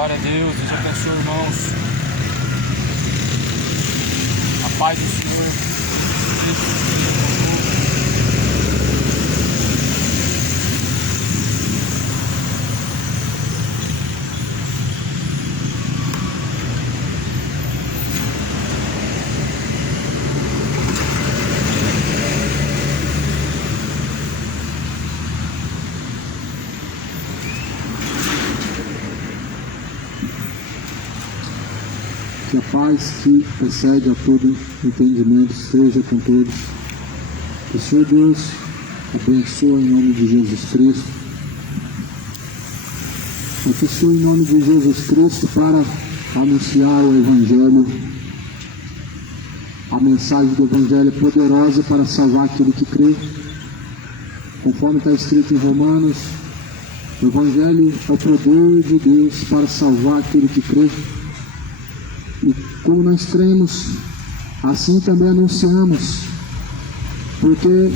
Glória a Deus, Deus abençoe, irmãos. A paz do Senhor. Que a paz que excede a todo entendimento seja com todos. Que o Senhor Deus abençoe em nome de Jesus Cristo. Eu estou em nome de Jesus Cristo para anunciar o Evangelho. A mensagem do Evangelho é poderosa para salvar aquele que crê. Conforme está escrito em Romanos, o Evangelho é o poder de Deus para salvar aquele que crê. E como nós cremos, assim também anunciamos, porque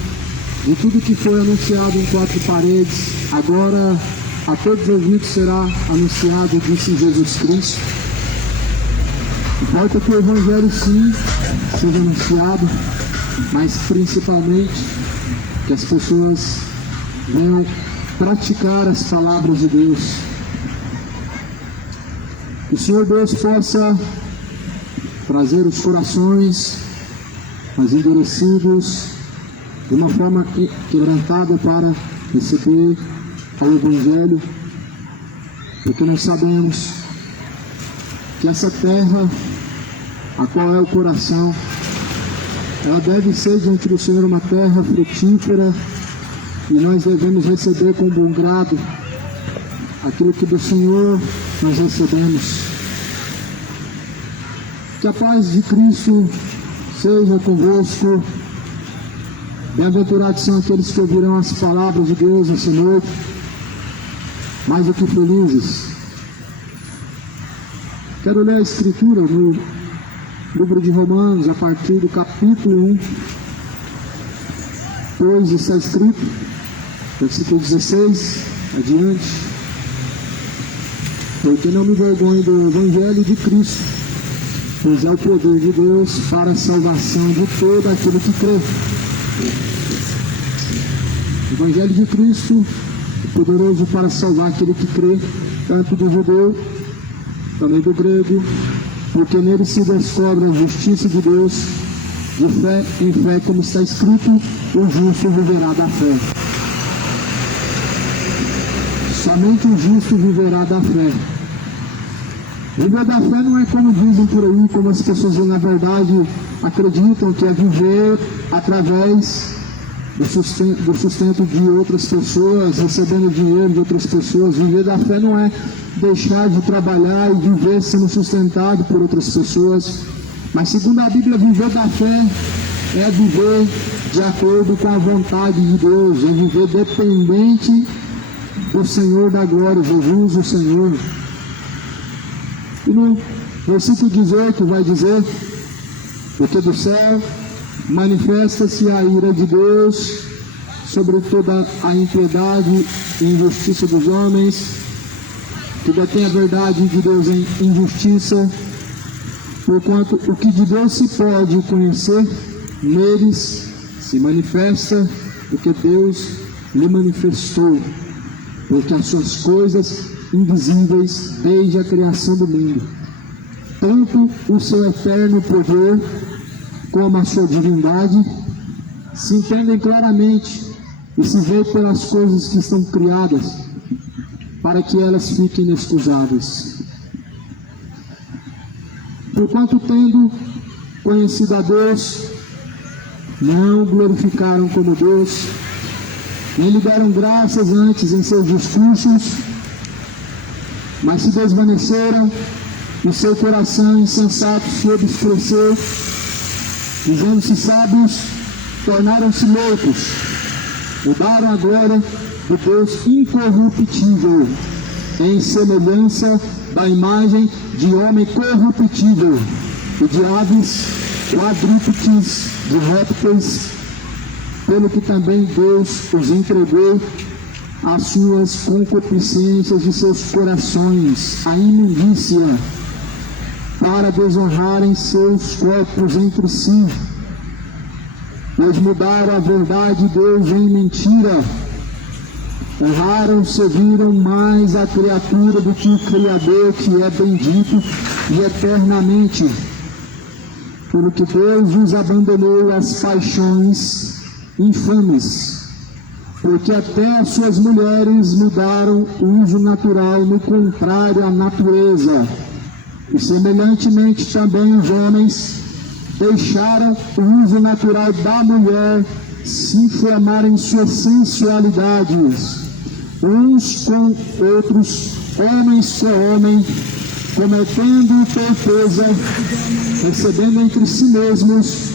de tudo que foi anunciado em quatro paredes, agora a todos os ouvidos será anunciado, disse Jesus Cristo. Importa que o Evangelho sim seja anunciado, mas principalmente que as pessoas venham praticar as palavras de Deus. Que o Senhor Deus possa trazer os corações mais endurecidos de uma forma quebrantada para receber o Evangelho, porque nós sabemos que essa terra, a qual é o coração, ela deve ser diante do Senhor uma terra frutífera, e nós devemos receber com bom grado aquilo que do Senhor nós recebemos. Que a paz de Cristo seja convosco. Bem-aventurados são aqueles que ouvirão as palavras de Deus essa noite, mais do que felizes. Quero ler a Escritura no livro de Romanos, a partir do capítulo 1, pois está escrito, versículo 16, adiante: porque não me envergonho do Evangelho de Cristo, pois é o poder de Deus para a salvação de todo aquele que crê. O Evangelho de Cristo é poderoso para salvar aquele que crê, tanto do judeu, também do grego, porque nele se descobre a justiça de Deus, de fé em fé, como está escrito: o justo viverá da fé. Somente o justo viverá da fé. Viver da fé não é como dizem por aí, como as pessoas na verdade acreditam que é viver através do sustento de outras pessoas, recebendo dinheiro de outras pessoas. Viver da fé não é deixar de trabalhar e viver sendo sustentado por outras pessoas, mas segundo a Bíblia, viver da fé é viver de acordo com a vontade de Deus, é viver dependente do Senhor da glória, Jesus o Senhor. E no versículo 18 vai dizer: porque do céu manifesta-se a ira de Deus sobre toda a impiedade e injustiça dos homens, que detém a verdade de Deus em injustiça, porquanto o que de Deus se pode conhecer, neles se manifesta, porque Deus lhe manifestou, porque as suas coisas invisíveis desde a criação do mundo, tanto o seu eterno poder como a sua divindade, se entendem claramente e se vê pelas coisas que estão criadas, para que elas fiquem inexcusáveis. Porquanto, tendo conhecido a Deus, não glorificaram como Deus, nem lhe deram graças antes em seus discursos, mas se desvaneceram e seu coração insensato se obscureceu, dizendo-se sábios, tornaram-se loucos, mudaram a glória do Deus incorruptível em semelhança da imagem de homem corruptível, e de aves, quadrúpedes, de répteis, pelo que também Deus os entregou as suas concupiscências de seus corações, a imundícia, para desonrarem seus corpos entre si, pois mudaram a verdade de Deus em mentira, honraram, serviram mais a criatura do que o Criador, que é bendito e eternamente. Pelo que Deus os abandonou às paixões infames, porque até as suas mulheres mudaram o uso natural no contrário à natureza. E semelhantemente também os homens deixaram o uso natural da mulher se inflamar em suas sensualidades, uns com outros, homens com homem, cometendo torpeza, recebendo entre si mesmos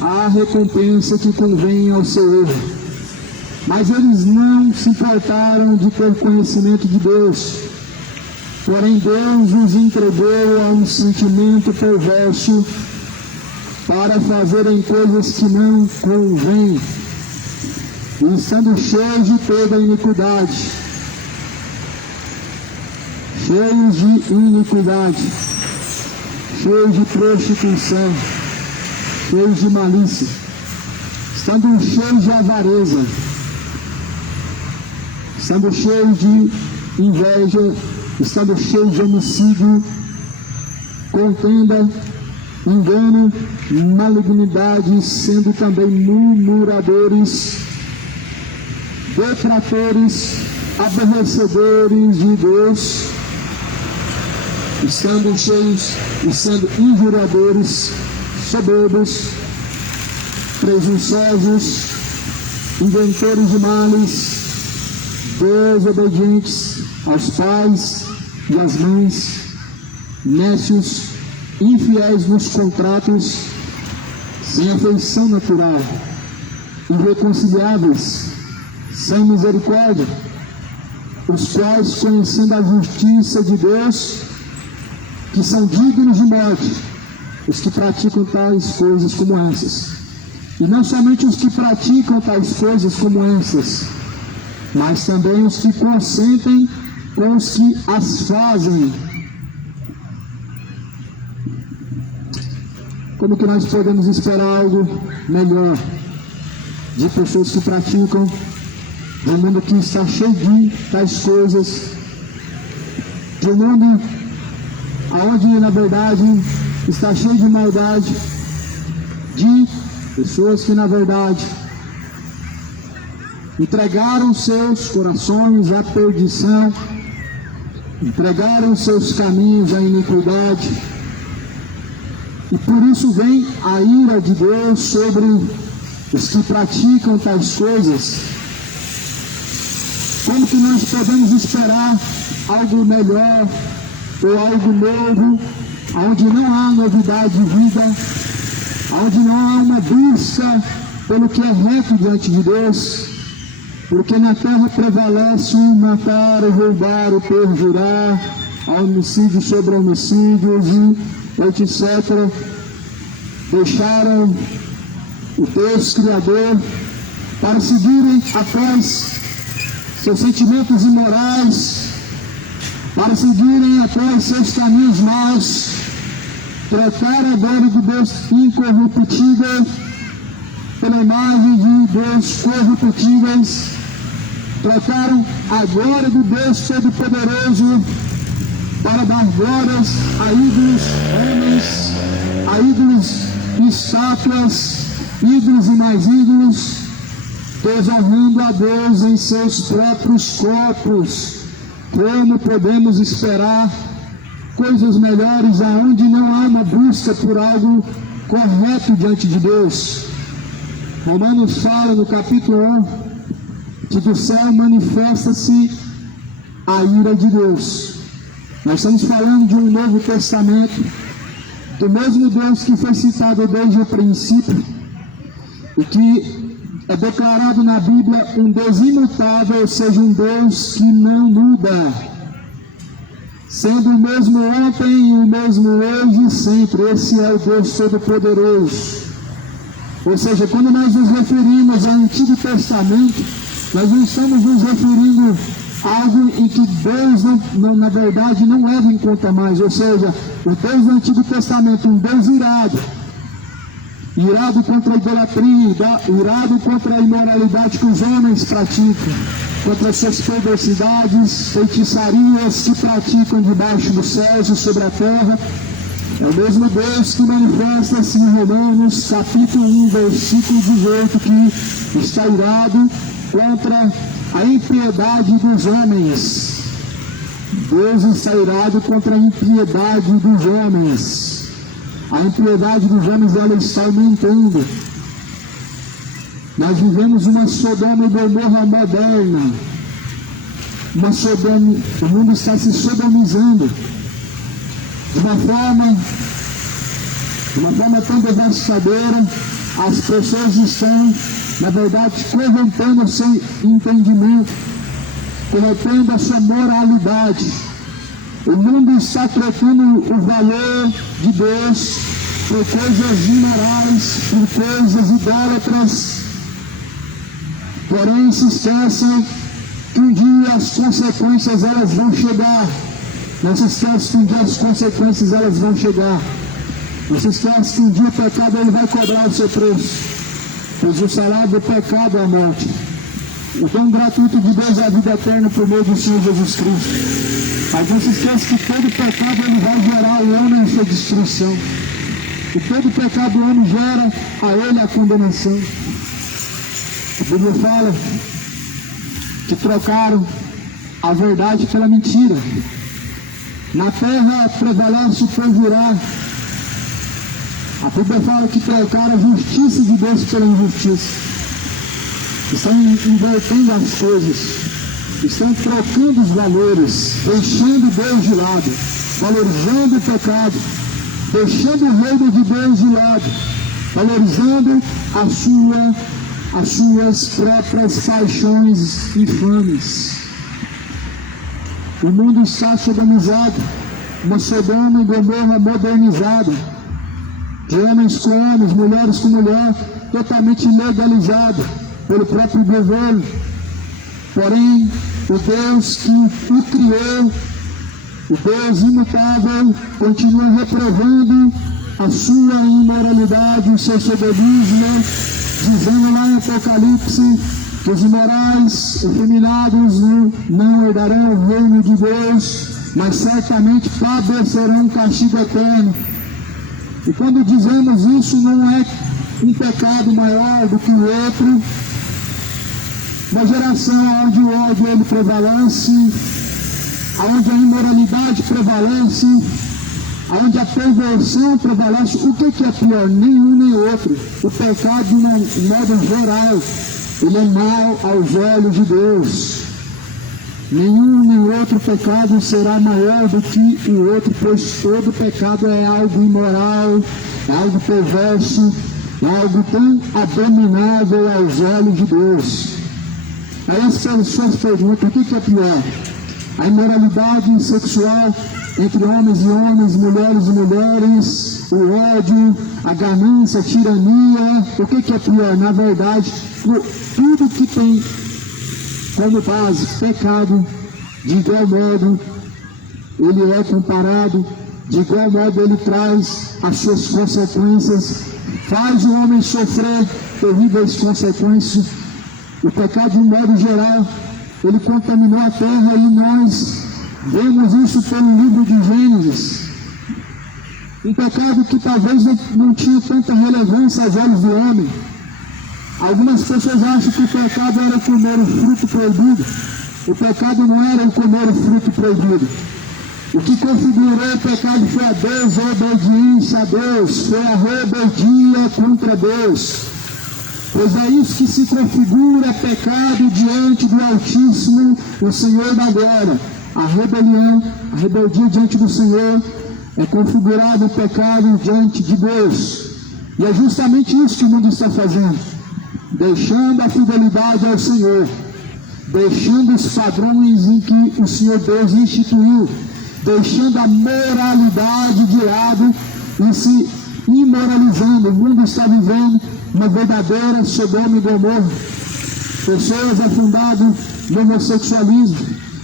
a recompensa que convém ao seu erro. Mas eles não se importaram de ter conhecimento de Deus, porém Deus os entregou a um sentimento perverso para fazerem coisas que não convêm, e estando cheios de toda a iniquidade, cheios de iniquidade, cheios de prostituição, cheios de malícia, estando cheios de avareza, estando cheios de inveja, estando cheios de homicídio, contenda, engano, malignidade, sendo também murmuradores, detratores, aborrecedores de Deus, estando cheios e sendo injuriadores, soberbos, presunçosos, inventores de males, desobedientes aos pais e às mães, nécios, infiéis nos contratos, sem afeição natural, irreconciliáveis, sem misericórdia, os quais, conhecendo a justiça de Deus, que são dignos de morte, os que praticam tais coisas como essas. E não somente os que praticam tais coisas como essas, mas também os que consentem com os que as fazem. Como que nós podemos esperar algo melhor de pessoas que praticam, de um mundo que está cheio de tais coisas, de um mundo onde na verdade está cheio de maldade, de pessoas que na verdade entregaram seus corações à perdição, entregaram seus caminhos à iniquidade, e por isso vem a ira de Deus sobre os que praticam tais coisas. Como que nós podemos esperar algo melhor ou algo novo, onde não há novidade de vida, onde não há uma busca pelo que é reto diante de Deus? Porque na terra prevalece o matar, o roubar, o perjurar, homicídio sobre homicídios e etc. Deixaram o Deus Criador para seguirem após seus sentimentos imorais, para seguirem após seus caminhos maus, trocaram a glória de Deus incorruptível pela imagem de Deus corruptíveis, trocaram a glória do Deus Todo-Poderoso para dar glórias a ídolos homens, a ídolos e estátuas, ídolos e mais ídolos, desonrando a Deus em seus próprios corpos. Como podemos esperar coisas melhores aonde não há uma busca por algo correto diante de Deus? Romanos fala no capítulo 1 que do céu manifesta-se a ira de Deus. Nós estamos falando de um novo testamento, do mesmo Deus que foi citado desde o princípio e que é declarado na Bíblia um Deus imutável, ou seja, um Deus que não muda, sendo o mesmo ontem e o mesmo hoje e sempre. Esse é o Deus Todo-Poderoso. Ou seja, quando nós nos referimos ao Antigo Testamento, Nós não estamos nos referindo a algo em que Deus, na verdade, não leva em conta mais. Ou seja, o Deus do Antigo Testamento, um Deus irado contra a idolatria, irado contra a imoralidade que os homens praticam, contra as suas perversidades, feitiçarias que praticam debaixo dos céus e sobre a terra. É o mesmo Deus que manifesta-se em Romanos capítulo 1, versículo 18, que está irado contra a impiedade dos homens. Deus está irado contra a impiedade dos homens. A impiedade dos homens, ela está aumentando. Nós vivemos uma Sodoma e Gomorra moderna. O mundo está se sodomizando de uma forma tão devastadora. As pessoas estão, na verdade, corrompendo o seu entendimento, corrompendo a sua moralidade. O mundo está trocando o valor de Deus por coisas imorais, por coisas idólatras. Porém, se esquecem que um dia as consequências elas vão chegar. Não se esquece que um dia as consequências elas vão chegar. Não se esquece que um dia o pecado ele vai cobrar o seu preço. Pois o salário do pecado é a morte. O dom gratuito de Deus é a vida eterna por meio do Senhor Jesus Cristo. Mas não se esquece que todo pecado ele vai gerar o homem em sua destruição. E todo pecado do homem gera a ele a condenação. A Bíblia fala que trocaram a verdade pela mentira. Na terra prevalece o perjurar. A Bíblia fala que trocaram a justiça de Deus pela injustiça. Estão invertendo as coisas. Estão trocando os valores, deixando Deus de lado, valorizando o pecado, deixando o reino de Deus de lado, valorizando as suas próprias paixões infames. O mundo está sodomizado, uma Sodoma e Gomorra modernizada, de homens com homens, mulheres com mulher, totalmente legalizado pelo próprio governo. Porém, o Deus que o criou, o Deus imutável, continua reprovando a sua imoralidade, o seu soberbismo, dizendo lá em Apocalipse que os imorais, efeminados, não herdarão o reino de Deus, mas certamente padecerão um castigo eterno. E quando dizemos isso, não é um pecado maior do que o outro. Uma geração onde o ódio ele prevalece, onde a imoralidade prevalece, onde a perversão prevalece. O que é pior? Nenhum nem outro. O pecado, de modo geral, ele é mau aos olhos de Deus. Nenhum nem outro pecado será maior do que o outro, pois todo pecado é algo imoral, é algo perverso, é algo tão abominável aos olhos de Deus. Aí as pessoas perguntam, o que é pior? A imoralidade sexual entre homens e homens, mulheres e mulheres, o ódio, a ganância, a tirania, o que é pior? Na verdade, tudo que tem como base pecado, de igual modo, ele é comparado, de igual modo ele traz as suas consequências, faz o homem sofrer terríveis consequências. O pecado, de um modo geral, ele contaminou a terra e nós vemos isso pelo livro de Gênesis. Um pecado que talvez não tinha tanta relevância aos olhos do homem. Algumas pessoas acham que o pecado era comer o fruto proibido. O pecado não era comer o fruto proibido. O que configurou o pecado foi a desobediência a Deus, foi a rebeldia contra Deus. Pois é isso que se configura pecado diante do Altíssimo, o Senhor da glória. A rebelião, a rebeldia diante do Senhor é configurado o pecado diante de Deus. E é justamente isso que o mundo está fazendo. Deixando a fidelidade ao Senhor, deixando os padrões em que o Senhor Deus instituiu, deixando a moralidade de lado e se imoralizando. O mundo está vivendo uma verdadeira Sodoma e Gomorra. pessoas afundadas no homossexualismo.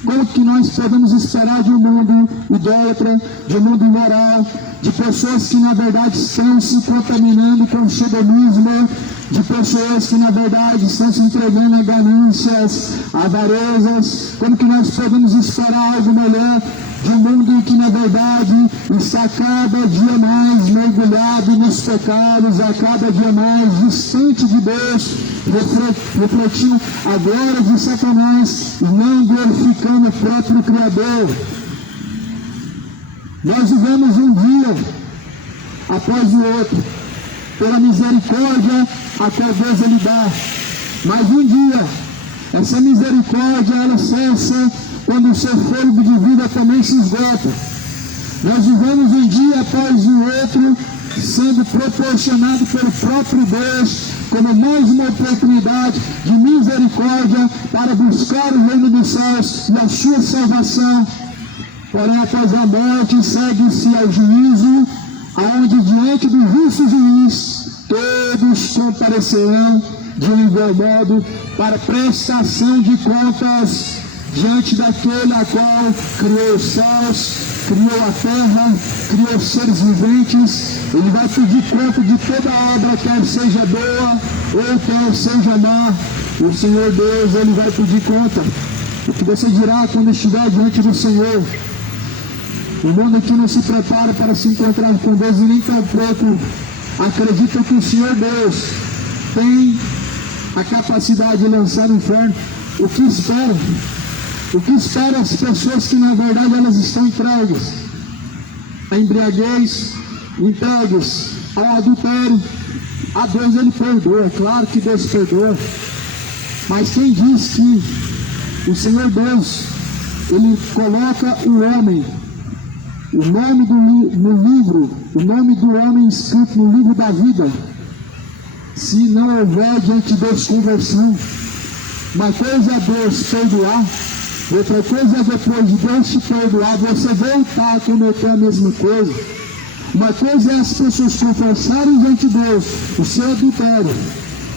Como que nós podemos esperar de um mundo idólatra, de um mundo imoral, de pessoas que na verdade estão se contaminando com o sodomismo, de pessoas que na verdade estão se entregando a ganâncias, a avarezas? Como que nós podemos esperar algo melhor de um mundo que na verdade está cada dia mais mergulhado nos pecados, a cada dia mais distante de Deus, refletindo a glória de Satanás e não glorificando o próprio Criador? Nós vivemos um dia após o outro, pela misericórdia a qual Deus Ele dá, mas um dia essa misericórdia ela cessa quando o seu fôlego de vida também se esgota. Nós vivemos um dia após o outro sendo proporcionado pelo próprio Deus como mais uma oportunidade de misericórdia para buscar o reino dos céus e a sua salvação. Porém, após a morte, segue-se ao juízo, aonde diante do justo juiz todos comparecerão de um igual modo para prestação de contas diante daquele a qual criou os céus, criou a terra, criou os seres viventes. Ele vai pedir conta de toda a obra, quer seja boa ou quer seja má. O Senhor Deus, Ele vai pedir conta. O que você dirá quando estiver diante do Senhor? O mundo que não se prepara para se encontrar com Deus e nem tampouco acredita que o Senhor Deus tem a capacidade de lançar no inferno. O que espera? O que espera as pessoas que na verdade elas estão entregues à embriaguez, entregues ao adultério? A Deus Ele perdoa, claro que Deus perdoa, mas quem diz que o Senhor Deus Ele coloca o homem, o nome no livro, o nome do homem escrito no livro da vida, se não houver diante de Deus conversão? Uma coisa é Deus perdoar, outra coisa é depois de Deus te perdoar, você voltar a cometer a mesma coisa. Uma coisa é as pessoas confessarem diante de Deus o seu adultério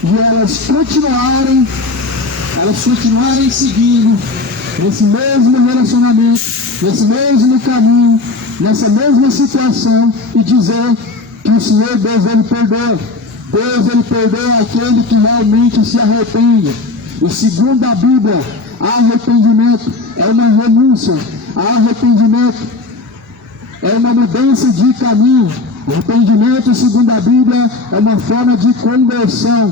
e elas continuarem seguindo nesse mesmo relacionamento, nesse mesmo caminho, nessa mesma situação e dizer que o Senhor Deus Ele perdoa. Deus Ele perdoa aquele que realmente se arrepende. E segundo a Bíblia, arrependimento é uma renúncia, arrependimento é uma mudança de caminho. Arrependimento, segundo a Bíblia, é uma forma de conversão.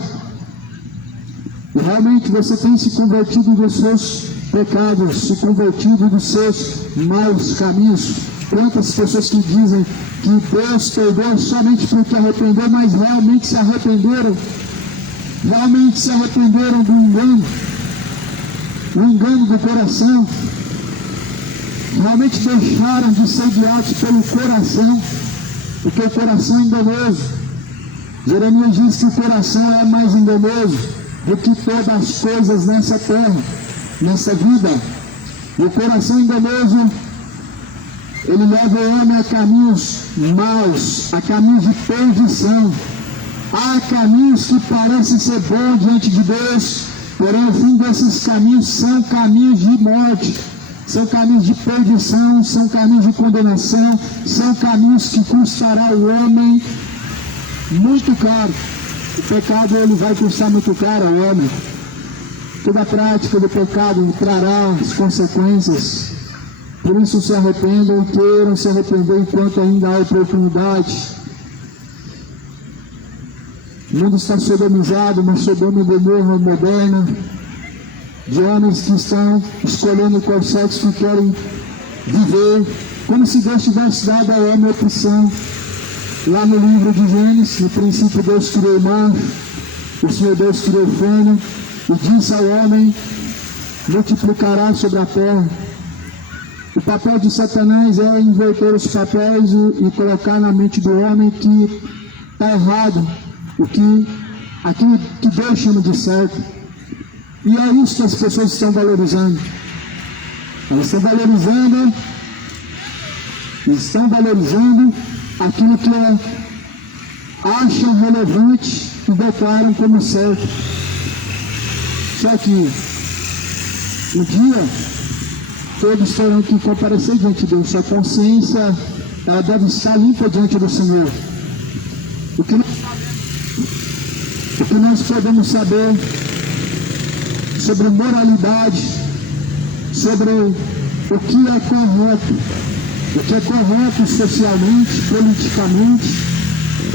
E realmente você tem se convertido dos seus pecados, se convertido dos seus maus caminhos. Quantas pessoas que dizem que Deus perdoa somente porque arrependeu, mas realmente se arrependeram do engano, o engano do coração, realmente deixaram de ser guiados pelo coração, porque o coração é enganoso. Jeremias diz que o coração é mais enganoso do que todas as coisas nessa terra, nessa vida. E o coração enganoso, ele leva o homem a caminhos maus, a caminhos de perdição. Há caminhos que parecem ser bons diante de Deus, porém o fim desses caminhos são caminhos de morte, são caminhos de perdição, são caminhos de condenação, são caminhos que custará ao homem muito caro. O pecado ele vai custar muito caro ao homem. Toda a prática do pecado trará as consequências. Por isso se arrependam e queiram se arrepender enquanto ainda há oportunidade. O mundo está sodomizado, uma Sodoma e Gomorra moderna, de homens que estão escolhendo qual sexo que querem viver, como se Deus tivesse dado ao homem a opção. Lá no livro de Gênesis, no princípio Deus criou o mar, o Senhor Deus criou o fêmea, e disse ao homem, multiplicará sobre a terra. O papel de Satanás é inverter os papéis e colocar na mente do homem que está errado, aquilo que Deus chama de certo. E é isso que as pessoas estão valorizando. Elas estão valorizando aquilo que acham relevante e declaram como certo. Só que um dia todos terão que comparecer diante de Deus. Sua consciência, ela deve estar limpa diante do Senhor. O que nós podemos saber sobre moralidade, sobre o que é correto socialmente, politicamente,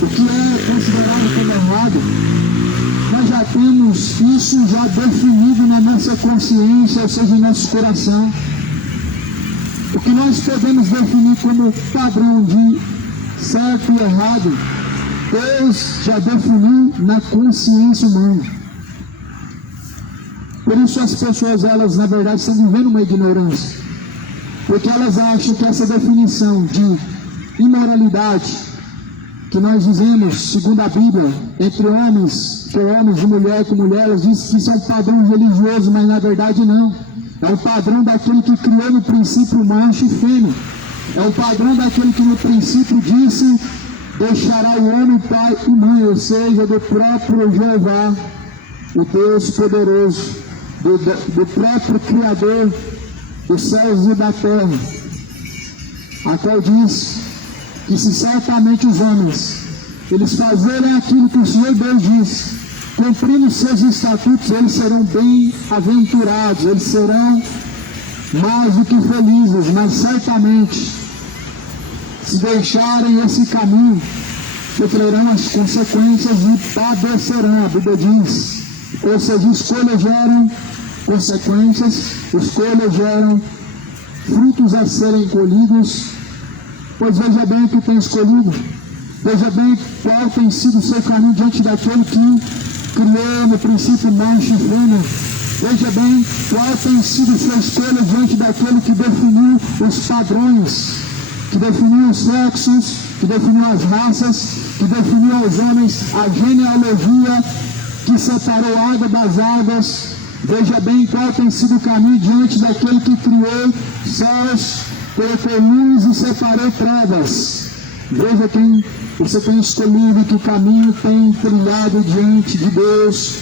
o que é considerado como errado, nós já temos isso já definido na nossa consciência, ou seja, em nosso coração. O que nós podemos definir como padrão de certo e errado, Deus já definiu na consciência humana. Por isso as pessoas, elas na verdade estão vivendo uma ignorância, porque elas acham que essa definição de imoralidade que nós dizemos, segundo a Bíblia, entre homens, que homens e mulher com mulher, elas dizem que isso é um padrão religioso, mas na verdade não. É o padrão daquele que criou no princípio macho e fêmea. É o padrão daquele que no princípio disse: deixará o homem pai e mãe, ou seja, do próprio Jeová, o Deus poderoso, do próprio Criador dos céus e da terra, a qual diz que se certamente os homens, eles fazerem aquilo que o Senhor Deus diz, cumprindo seus estatutos, eles serão bem-aventurados, eles serão mais do que felizes, mas certamente, se deixarem esse caminho, sofrerão as consequências e padecerão, a Bíblia diz. Ou seja, escolhas geram consequências, escolhas geram frutos a serem colhidos. Pois veja bem o que tem escolhido, veja bem qual tem sido o seu caminho diante daquele que criou no princípio macho e fêmea. Veja bem qual tem sido sua escolha diante daquele que definiu os padrões, que definiu os sexos, que definiu as raças, que definiu aos homens a genealogia, que separou a água das águas. Veja bem qual tem sido o caminho diante daquele que criou céus, colocou luz e separou trevas. Veja quem você tem escolhido, que caminho tem trilhado diante de Deus,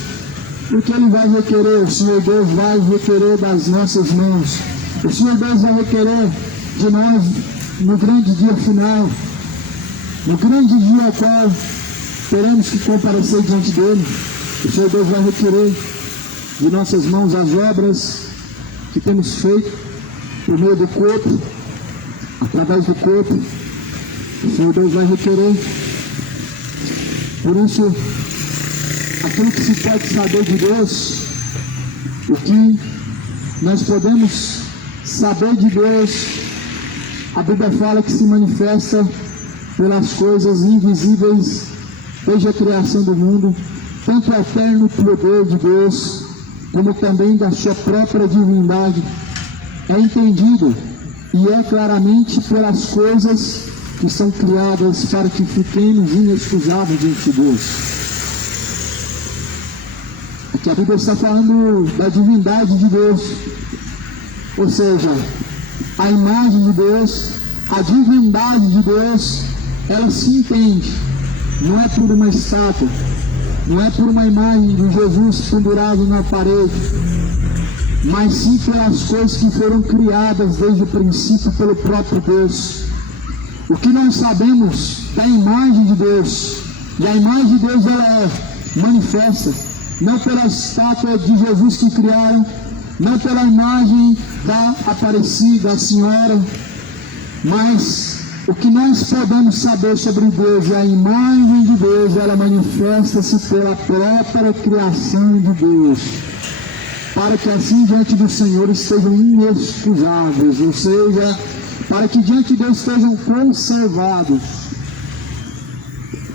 porque Ele vai requerer, o Senhor Deus vai requerer das nossas mãos. O Senhor Deus vai requerer de nós no grande dia final, no grande dia ao qual teremos que comparecer diante dEle. O Senhor Deus vai requerer de nossas mãos as obras que temos feito por meio do corpo, através do corpo. O Senhor Deus vai requerer. Por isso, aquilo que se pode saber de Deus, o que nós podemos saber de Deus, a Bíblia fala que se manifesta pelas coisas invisíveis desde a criação do mundo, tanto o eterno poder de Deus, como também da sua própria divindade, é entendido e é claramente pelas coisas que são criadas para que fiquemos inexcusáveis diante de Deus. Aqui a Bíblia está falando da divindade de Deus, ou seja, a imagem de Deus, a divindade de Deus, ela se entende, não é por uma estátua, não é por uma imagem de Jesus pendurado na parede, mas sim pelas coisas que foram criadas desde o princípio pelo próprio Deus. O que nós sabemos da imagem de Deus, e a imagem de Deus ela é manifesta, não pela estátua de Jesus que criaram, não pela imagem da Aparecida, a Senhora, mas o que nós podemos saber sobre Deus, a imagem de Deus, ela manifesta-se pela própria criação de Deus, para que assim diante do Senhor estejam inexcusáveis, ou seja, para que diante de Deus estejam conservados,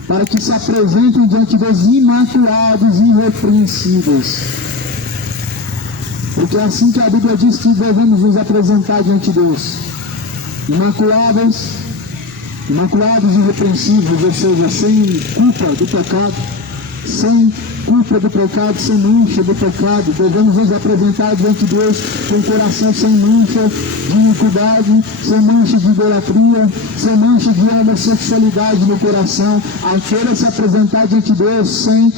para que se apresentem diante de Deus imaculados e irrepreensíveis. Porque é assim que a Bíblia diz que devemos nos apresentar diante de Deus, imaculados e irrepreensíveis, ou seja, sem culpa do pecado, sem culpa do pecado, sem mancha do pecado. Devemos nos apresentar diante de Deus com o coração sem mancha de iniquidade, sem mancha de idolatria, sem mancha de homossexualidade no coração. A queira se apresentar diante de Deus sem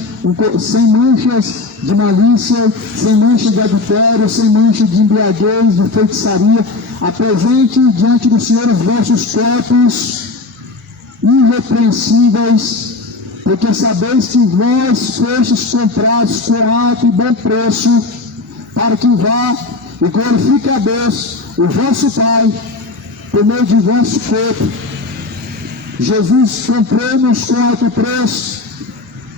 manchas de malícia, sem mancha de adultério, sem mancha de embriaguez, de feitiçaria. Apresente diante do Senhor os vossos corpos irrepreensíveis, porque sabeis que vós fostes comprados por alto e bom preço, para que vá e glorifique a Deus, o vosso Pai, por meio de vosso corpo. Jesus comprou-nos com alto preço,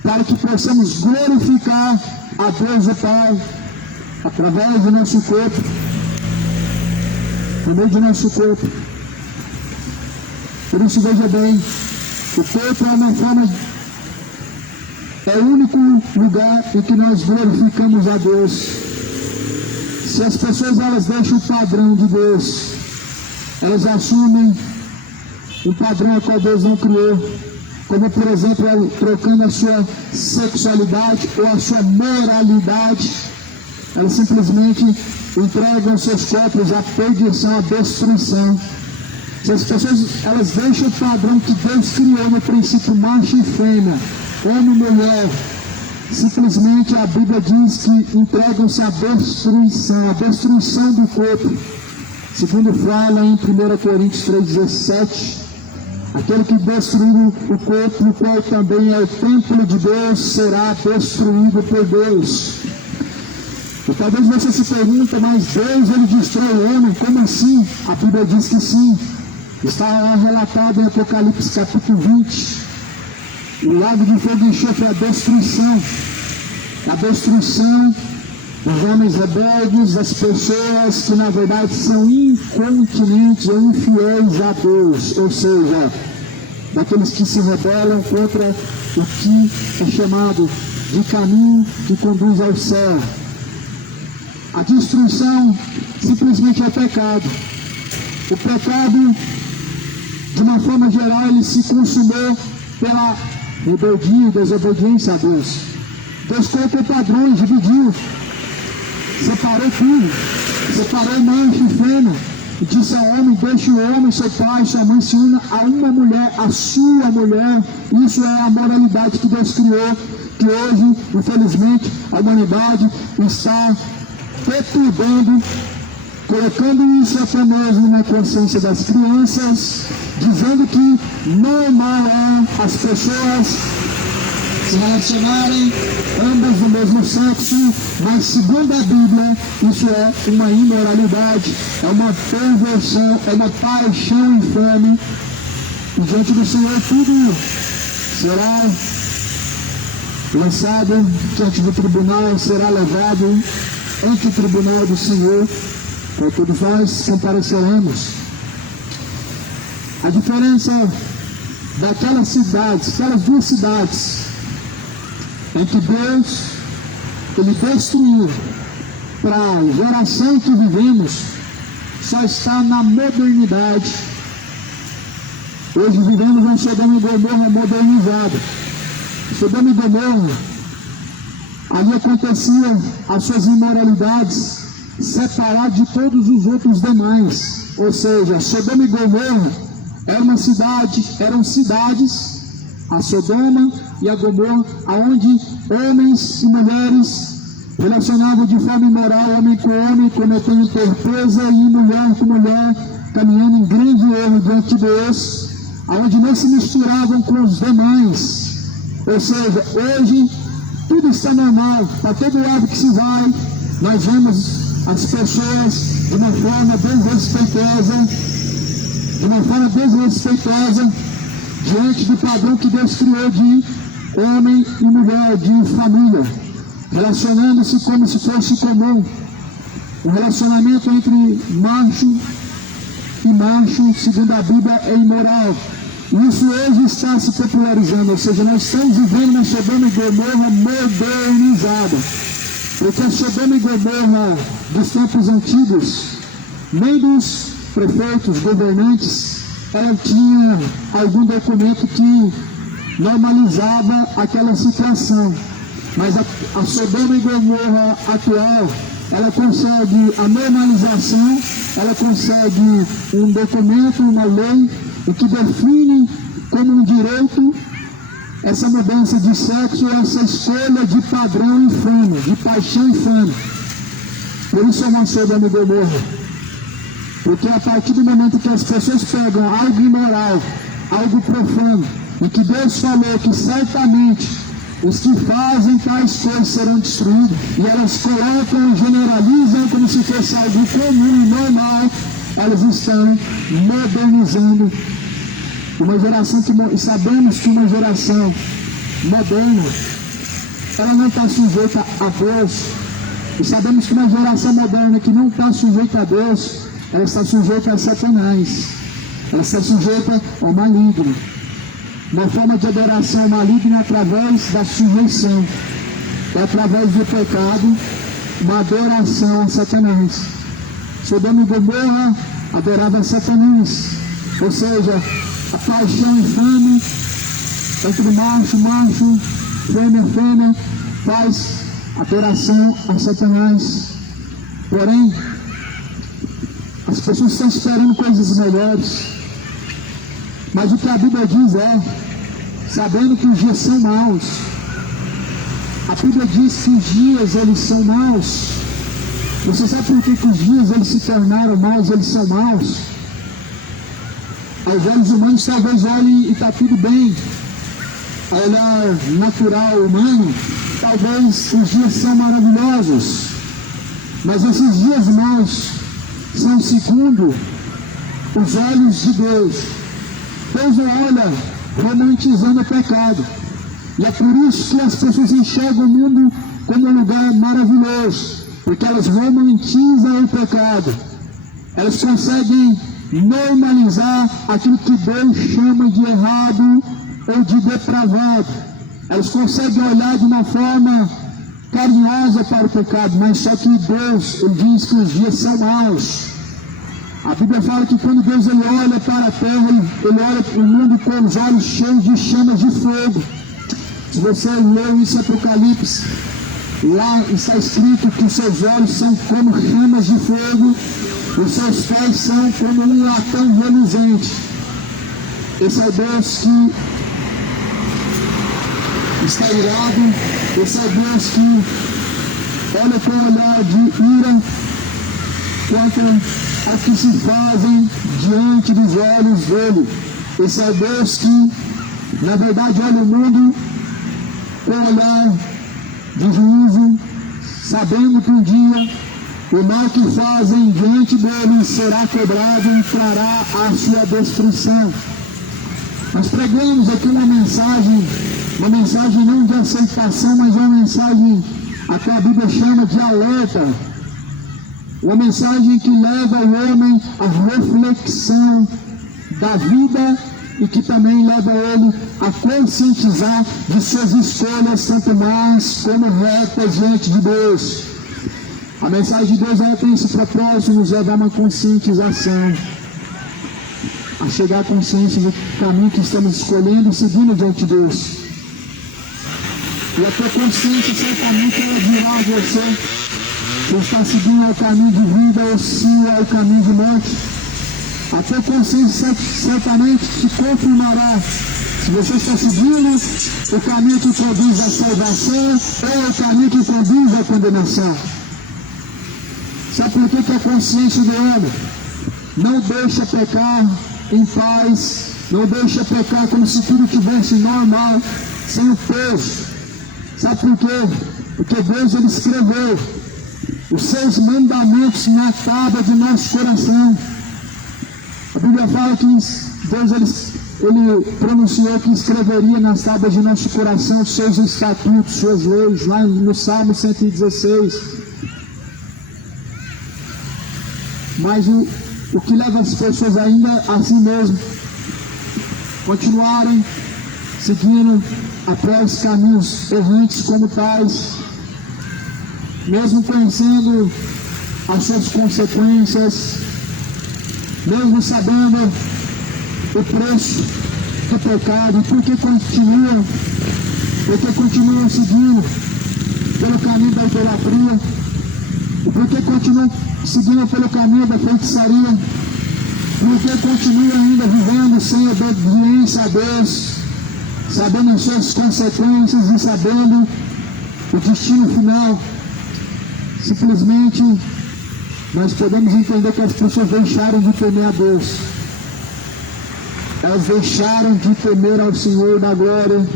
para que possamos glorificar a Deus o Pai, através do nosso corpo, por meio do nosso corpo. Por isso, veja bem, o corpo é uma forma, é o único lugar em que nós glorificamos a Deus. Se as pessoas elas deixam o padrão de Deus, elas assumem um padrão a qual Deus não criou, como por exemplo, trocando a sua sexualidade ou a sua moralidade, elas simplesmente entregam seus corpos à perdição, à destruição. Se as pessoas elas deixam o padrão que Deus criou no princípio macho e fêmea, homem e mulher, simplesmente a Bíblia diz que entregam-se à destruição do corpo. Segundo fala em 1 Coríntios 3,17, aquele que destruiu o corpo, o qual também é o templo de Deus, será destruído por Deus. E talvez você se pergunte, mas Deus ele destrói o homem, como assim? A Bíblia diz que sim. Está lá relatado em Apocalipse capítulo 20. O lago de fogo e enxofre a destruição. A destruição dos homens rebeldes, das pessoas que na verdade são incontinentes ou infiéis a Deus. Ou seja, daqueles que se rebelam contra o que é chamado de caminho que conduz ao céu. A destruição simplesmente é pecado. O pecado, de uma forma geral, ele se consumou pela rebeldia e desobediência a Deus. Deus colocou padrões, dividiu, separou tudo, separou macho e fêmea, e disse ao homem: deixe o homem, seu pai, sua mãe, se una a uma mulher, a sua mulher. Isso é a moralidade que Deus criou, que hoje, infelizmente, a humanidade está perturbando, colocando isso até mesmo na consciência das crianças, dizendo que normal é as pessoas se relacionarem ambas do mesmo sexo, mas segundo a Bíblia, isso é uma imoralidade, é uma perversão, é uma paixão infame, e diante do Senhor tudo será lançado diante do tribunal, será levado ante o tribunal do Senhor, para todos nós compareceremos. A diferença daquelas cidades, aquelas duas cidades, em que Deus ele destruiu para a geração que vivemos, só está na modernidade. Hoje vivemos um Sodoma e Gomorra modernizado. Sodoma e Gomorra, ali acontecia as suas imoralidades separado de todos os outros demais. Ou seja, Sodoma e Gomorra eram cidades, a Sodoma e a Gomorra, onde homens e mulheres relacionavam de forma imoral, homem com homem, cometendo torpeza, e mulher com mulher, caminhando em grande erro diante de Deus, onde não se misturavam com os demais. Ou seja, hoje tudo está normal, para todo lado que se vai, nós vemos as pessoas de uma forma desrespeitosa, diante do padrão que Deus criou de homem e mulher, de família, relacionando-se como se fosse comum. O relacionamento entre macho e macho, segundo a Bíblia, é imoral. E isso hoje está se popularizando, ou seja, nós estamos vivendo uma Sodoma e Gomorra modernizada. Porque a Sodoma e Gomorra dos tempos antigos, nem dos prefeitos, governantes, ela tinha algum documento que normalizava aquela situação. Mas a Sodoma e Gomorra atual, ela consegue a normalização, ela consegue um documento, uma lei, o que define como um direito essa mudança de sexo, essa escolha de padrão infame, de paixão infame. Por isso é uma Sodoma e Gomorra. Porque a partir do momento que as pessoas pegam algo imoral, algo profano, e que Deus falou que certamente os que fazem tais coisas serão destruídos, e elas colocam, generalizam como se fosse algo comum e normal, elas estão modernizando uma geração que, e sabemos que uma geração moderna, ela não está sujeita a Deus, e sabemos que uma geração moderna que não está sujeita a Deus, ela está sujeita a Satanás, ela está sujeita ao maligno. Uma forma de adoração maligna através da sujeição, é através do pecado, uma adoração a Satanás. Sodoma e Gomorra adorava Satanás, ou seja, a paixão infame entre macho, fêmea, faz adoração a Satanás. Porém, as pessoas estão esperando coisas melhores. Mas o que a Bíblia diz é, sabendo que os dias são maus, a Bíblia diz que os dias eles são maus. Você sabe por que os dias eles se tornaram maus, eles são maus? Aos olhos humanos talvez olhem e está tudo bem. Ao olhar natural humano, talvez os dias são maravilhosos. Mas esses dias maus são segundo os olhos de Deus. Deus não olha romantizando o pecado. E é por isso que as pessoas enxergam o mundo como um lugar maravilhoso. Porque elas romantizam o pecado. Elas conseguem normalizar aquilo que Deus chama de errado ou de depravado. Elas conseguem olhar de uma forma carinhosa para o pecado, mas só que Deus, ele diz que os dias são maus. A Bíblia fala que quando Deus ele olha para a terra, ele olha para o mundo com os olhos cheios de chamas de fogo. Se você leu isso em Apocalipse, lá está escrito que os seus olhos são como chamas de fogo, os seus pés são como um latão reluzente. Esse é o Deus que está irado, esse é o Deus que olha com um olhar de ira quanto ao que se fazem diante dos olhos dele. Esse é o Deus que, na verdade, olha o mundo com um olhar de juízo, sabendo que um dia o mal que fazem diante dele será cobrado e trará a sua destruição. Nós pregamos aqui uma mensagem não de aceitação, mas uma mensagem a que a Bíblia chama de alerta. Uma mensagem que leva o homem à reflexão da vida e que também leva ele a conscientizar de suas escolhas, tanto mais como retas diante de Deus. A mensagem de Deus ela tem esse propósito, nos levar a uma conscientização, a chegar à consciência do caminho que estamos escolhendo e seguindo diante de Deus. E a tua consciência certamente ela dirá a você se está seguindo o caminho de vida ou se é o caminho de morte. A tua consciência certamente te confirmará se você está seguindo o caminho que conduz à salvação ou o caminho que conduz à condenação. Sabe por que a consciência do homem não deixa pecar em paz, não deixa pecar como se tudo estivesse normal, sem o peso? Sabe por quê? Porque Deus ele escreveu os seus mandamentos na tábua de nosso coração. A Bíblia fala que Deus ele pronunciou que escreveria nas tábuas de nosso coração os seus estatutos, suas leis, lá no Salmo 116. Mas o que leva as pessoas ainda a si mesmo continuarem seguindo após caminhos errantes como tais, mesmo conhecendo as suas consequências, mesmo sabendo o preço do pecado, porque continuam seguindo. pelo caminho da idolatria, e por que continuam seguindo pelo caminho da feitiçaria, por que continuam ainda vivendo sem obediência a Deus, sabendo as suas consequências e sabendo o destino final. Simplesmente nós podemos entender que as pessoas deixaram de temer a Deus, elas deixaram de temer ao Senhor da glória.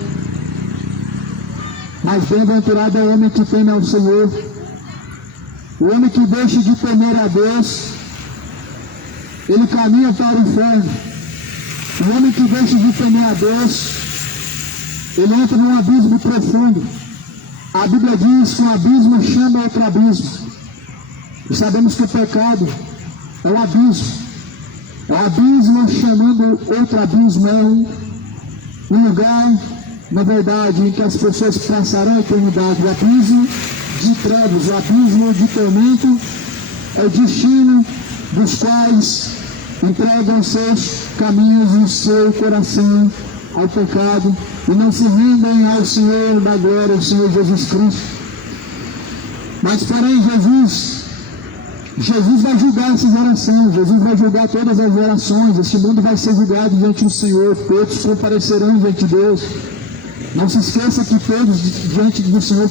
Mas bem-aventurado é o homem que teme ao Senhor. O homem que deixa de temer a Deus, ele caminha para o inferno. O homem que deixa de temer a Deus, ele entra num abismo profundo. A Bíblia diz que um abismo chama outro abismo. E sabemos que o pecado é um abismo. É um abismo chamando outro abismo. É um lugar, na verdade, em que as pessoas passarão a eternidade. O abismo de trevas, o abismo de tormento é o destino dos quais entregam seus caminhos e seu coração ao pecado e não se rendem ao Senhor da glória, ao Senhor Jesus Cristo. Mas porém Jesus vai julgar essa geração, Jesus vai julgar todas as gerações, este mundo vai ser julgado diante do Senhor, todos comparecerão diante de Deus. Não se esqueça que todos diante do Senhor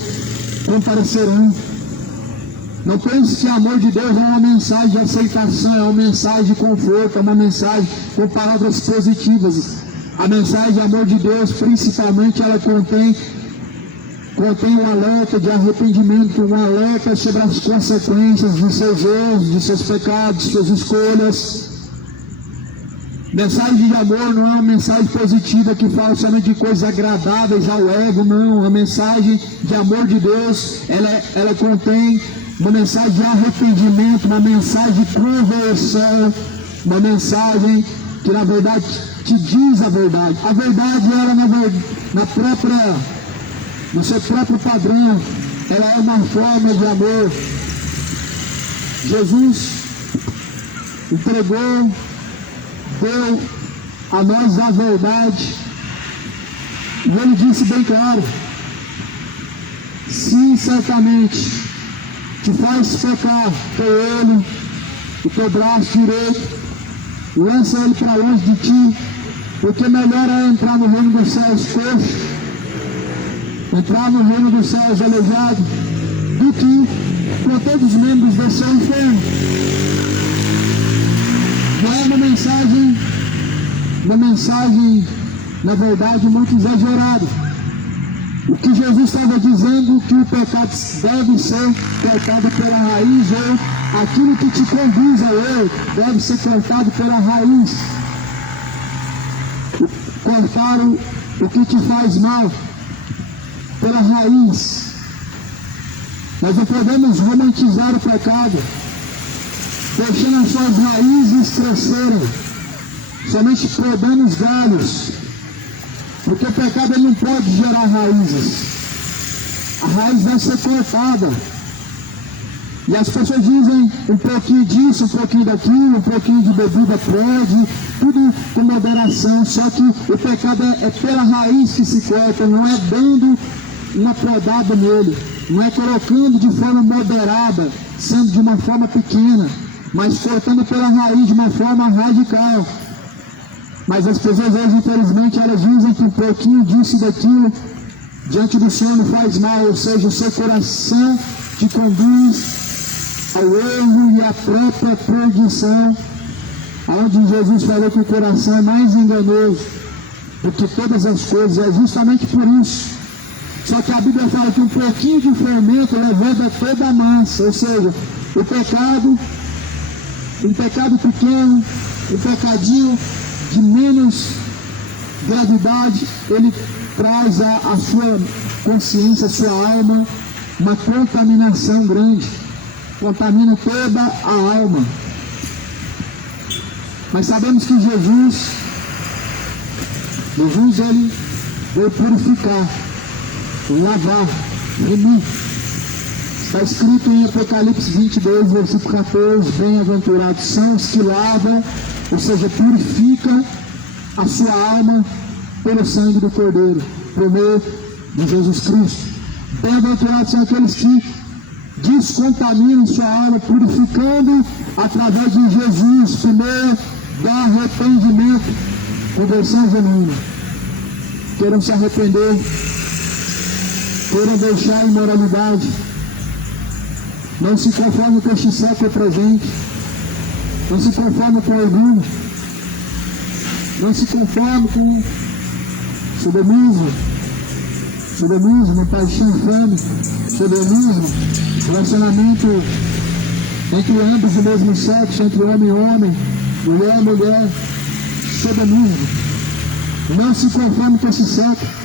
comparecerão. Não pense que o amor de Deus é uma mensagem de aceitação, é uma mensagem de conforto, é uma mensagem com palavras positivas. A mensagem de amor de Deus, principalmente, ela contém um alerta de arrependimento, um alerta sobre as consequências de seus erros, de seus pecados, de suas escolhas. Mensagem de amor não é uma mensagem positiva que fala somente de coisas agradáveis ao ego, não. A mensagem de amor de Deus, ela contém uma mensagem de arrependimento, uma mensagem de conversão, uma mensagem que na verdade te diz a verdade. A verdade, ela no seu próprio padrão, ela é uma forma de amor. Jesus entregou, deu a nós a verdade, e ele disse bem claro: sim, certamente te faz pecar teu olho, o teu braço direito, lança ele para longe de ti, porque melhor é entrar no reino dos céus coxo, entrar no reino dos céus aleijado, do que com todos os membros desse inferno. Não é uma mensagem, na verdade, muito exagerada. O que Jesus estava dizendo, que o pecado deve ser cortado pela raiz, ou aquilo que te conduz ao erro deve ser cortado pela raiz. Cortar o que te faz mal pela raiz. Nós não podemos romantizar o pecado, deixando as suas raízes crescerem, somente podando os galhos, porque o pecado ele não pode gerar raízes. A raiz vai ser cortada. E as pessoas dizem um pouquinho disso, um pouquinho daquilo, um pouquinho de bebida pode, tudo com moderação, só que o pecado é pela raiz que se corta, não é dando uma podada nele, não é colocando de forma moderada, sendo de uma forma pequena, mas cortando pela raiz de uma forma radical. Mas as pessoas hoje, infelizmente, elas dizem que um pouquinho disso e daquilo diante do Senhor não faz mal, ou seja, o seu coração te conduz ao erro e à própria perdição, onde Jesus falou que o coração é mais enganoso do que todas as coisas. É justamente por isso. Só que a Bíblia fala que um pouquinho de fermento levanta toda a massa, ou seja, o pecado, um pecado pequeno, um pecadinho de menos gravidade, ele traz a sua consciência, a sua alma, uma contaminação grande, contamina toda a alma. Mas sabemos que Jesus ele veio purificar, lavar, remir. Está escrito em Apocalipse 22, versículo 14, bem-aventurados são os que lavam, ou seja, purificam a sua alma pelo sangue do Cordeiro, por meio de Jesus Cristo. Bem-aventurados são aqueles que descontaminam sua alma, purificando através de Jesus, primeiro do arrependimento, conversão genuína. Queiram se arrepender, queiram deixar a imoralidade, não se conformem com este século presente, não se conformem com o orgulho, não se conformem com sodomismo, paixão e fome, sodomismo, relacionamento entre ambos do mesmo sexo, entre homem e homem, mulher e mulher, sodomismo. Não se conforme com esse século.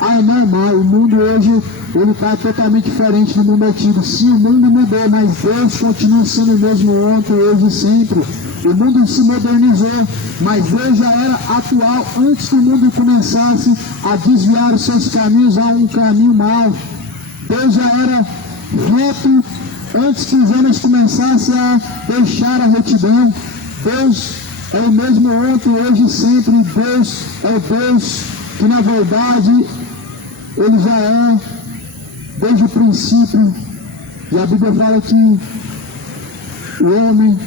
É normal, o mundo hoje ele está totalmente diferente do mundo antigo. Sim, o mundo mudou, mas Deus continua sendo o mesmo ontem, hoje e sempre. O mundo se modernizou, mas Deus já era atual antes que o mundo começasse a desviar os seus caminhos a um caminho mau. Deus já era reto antes que os homens começassem a deixar a retidão. Deus é o mesmo ontem, hoje e sempre. Deus é o Deus que na verdade Ele já é desde o princípio. E a Bíblia fala que o homem,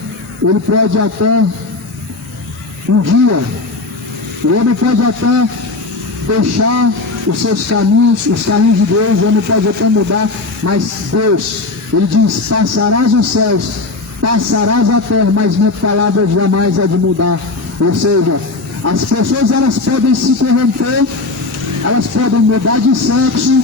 ele pode até um dia, o homem pode até deixar os seus caminhos, os caminhos de Deus, o homem pode até mudar, mas Deus, Ele diz, passarás os céus, passarás a terra, mas minha palavra jamais há de mudar. Ou seja, as pessoas elas podem se corromper, elas podem mudar de sexo,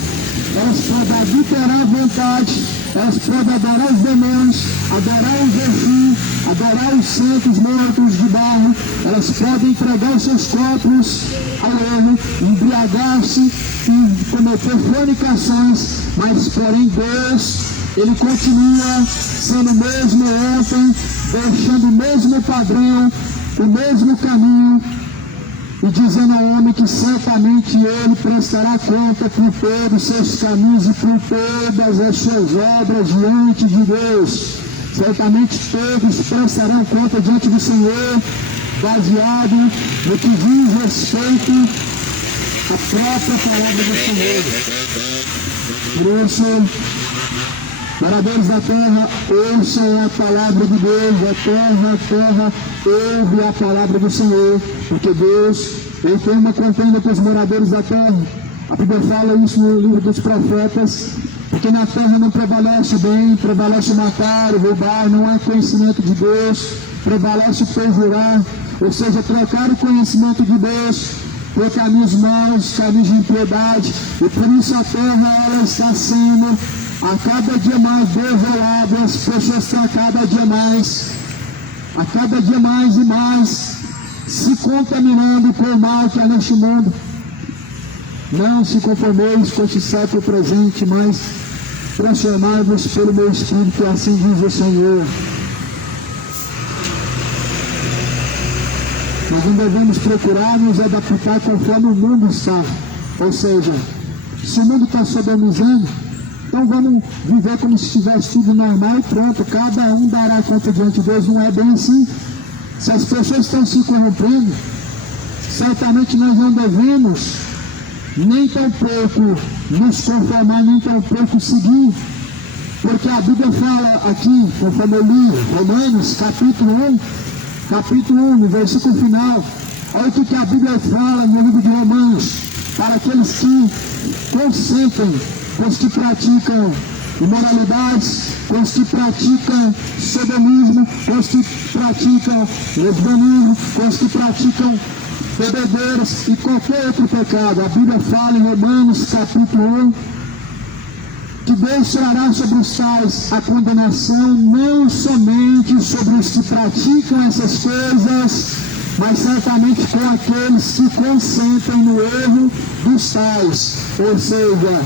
elas podem adulterar a vontade, elas podem adorar os demônios, adorar os Exu, adorar os santos mortos de barro, elas podem entregar os seus corpos ao erro, embriagar-se e cometer fornicações, mas porém Deus, Ele continua sendo o mesmo ontem, deixando o mesmo padrão, o mesmo caminho, e dizendo ao homem que certamente ele prestará conta por todos os seus caminhos e por todas as suas obras diante de Deus. Certamente todos prestarão conta diante do Senhor, baseado no que diz respeito à própria palavra do Senhor. Por isso, moradores da terra, ouçam a palavra de Deus. A terra, ouve a palavra do Senhor, porque Deus, Ele tem uma contenda com os moradores da terra. A Bíblia fala isso no livro dos profetas, porque na terra não prevalece o bem, prevalece o matar, o roubar, não há conhecimento de Deus, prevalece o perjurar, ou seja, trocar o conhecimento de Deus por caminhos maus, caminhos de impiedade, e por isso a terra ela está sendo a cada dia mais desolada, as pessoas estão a cada dia mais e mais se contaminando com o mal que há neste mundo. Não se conformeis com este século presente, mas transformai-vos pelo meu Espírito, assim diz o Senhor. Nós não devemos procurar nos adaptar conforme o mundo está. Ou seja, se o mundo está sodomizando, então vamos viver como se estivesse tudo normal e pronto, cada um dará conta diante de Deus. Não é bem assim. Se as pessoas estão se corrompendo, certamente nós não devemos nem tão pouco nos conformar, nem tão pouco seguir, porque a Bíblia fala aqui, conforme eu li, Romanos capítulo 1, no versículo final, olha o que a Bíblia fala no livro de Romanos, para aqueles que consentem com os que praticam imoralidades, com os que praticam sodomismo, com os que praticam lesbianismo, com os que praticam bebedeiras e qualquer outro pecado. A Bíblia fala em Romanos capítulo 1 que Deus trará sobre os tais a condenação, não somente sobre os que praticam essas coisas, mas certamente com aqueles que consentem no erro dos tais. Ou seja,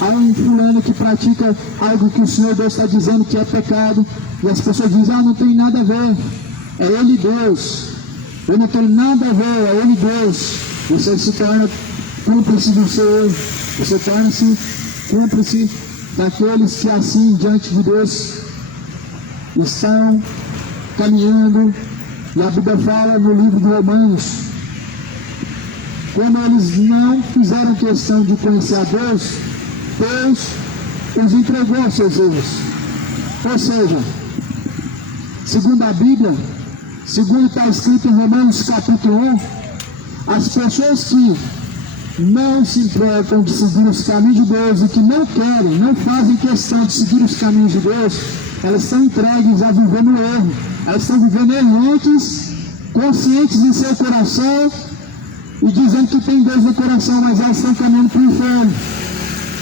há um fulano que pratica algo que o Senhor Deus está dizendo que é pecado, e as pessoas dizem, não tem nada a ver, é Ele Deus, eu não tenho nada a ver, é Ele Deus. Você se torna cúmplice do seu erro, você torna-se cúmplice daqueles que assim diante de Deus estão caminhando. E a Bíblia fala no livro de Romanos como eles não fizeram questão de conhecer a Deus, Deus os entregou aos seus erros. Ou seja, segundo a Bíblia, segundo está escrito em Romanos capítulo 1, as pessoas que não se importam de seguir os caminhos de Deus e que não querem, não fazem questão de seguir os caminhos de Deus, elas estão entregues a viver no erro. Elas estão vivendo errantes, conscientes em seu coração e dizendo que tem Deus no coração, mas elas estão caminhando para o inferno.